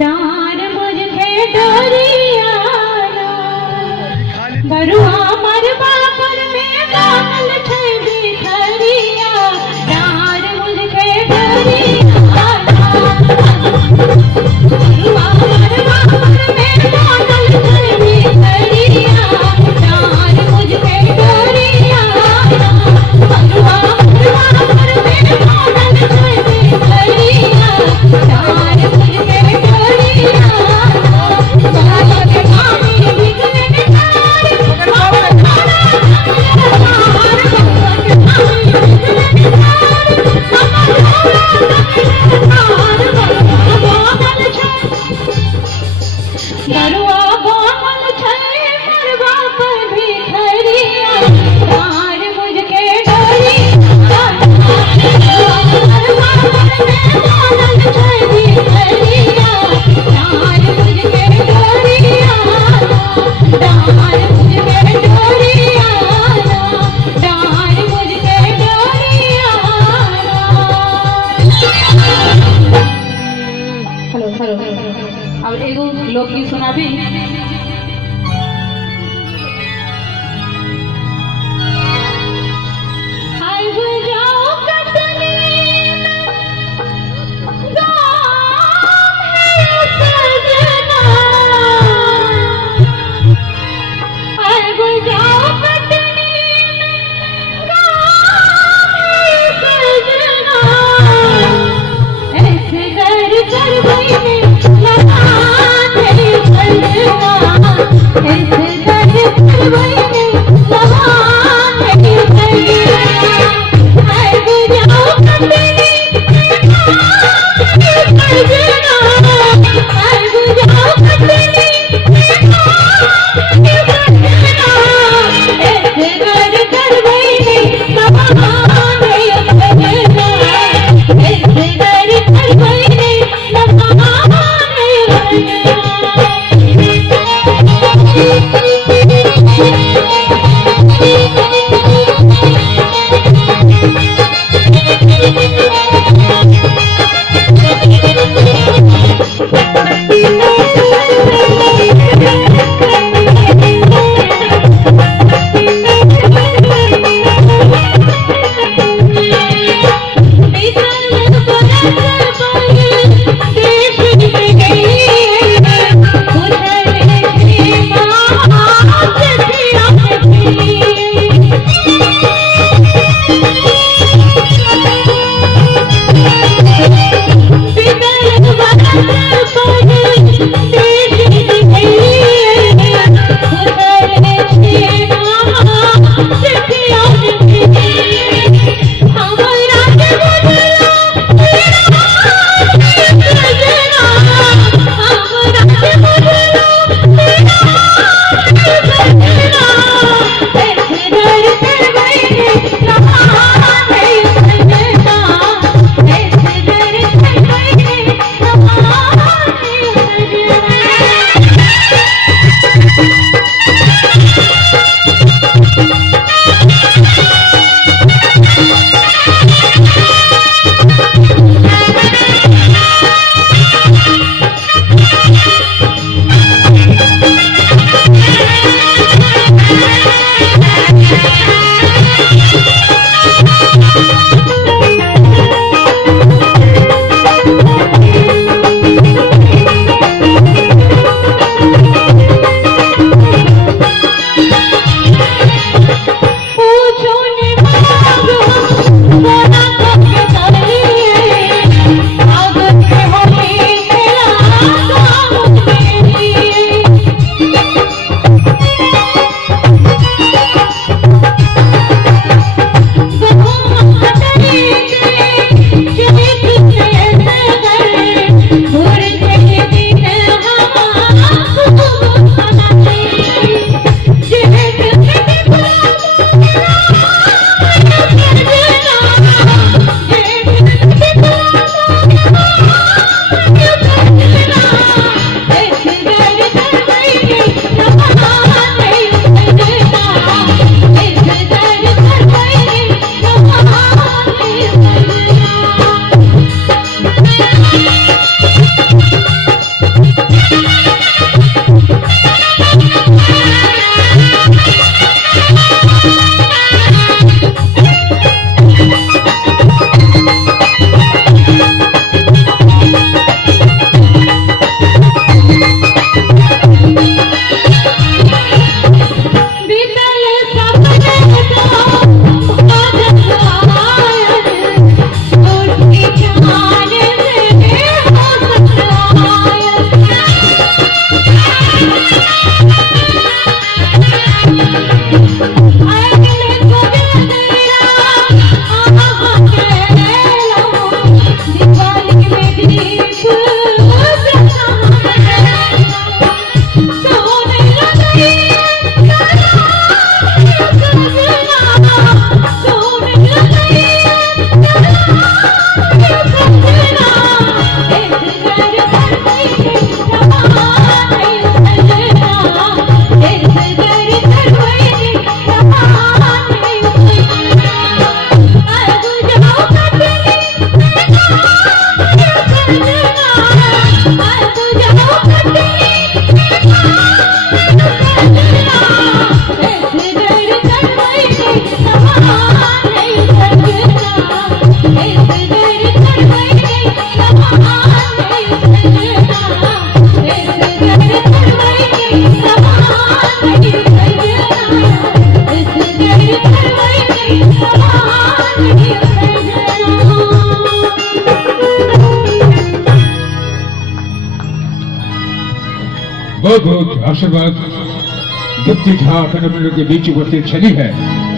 डार मुझे डोरिया बरुआ मरबा पर में बादल छेदी खरिया डार मुझे डोरिया बरुआ मरबा पर में बादल छेदी खरिया डार मुझे डोरिया बरुआ मरबा पर में बादल छेदी खरिया डार मुझे डोरिया बाबा के पानी निकले बरुआ बामल छे मरबा पर भी खरिया डार मुझके डोरिया मरबा पर में बादल छे भी खरिया डार मुझके डोरिया डार मुझके डोरिया डार मुझके डोरिया। हेलो हेलो अब एगो लोकगीत सुनाबी। आइब जाओ कटनी गाम है सजना आइब जाओ कटनी गाम है सजना ऐसे कर भाई में लगान है सजना बहुत बहुत आशीर्वाद। गुप्ती झा के बीच उपस्थित छली है।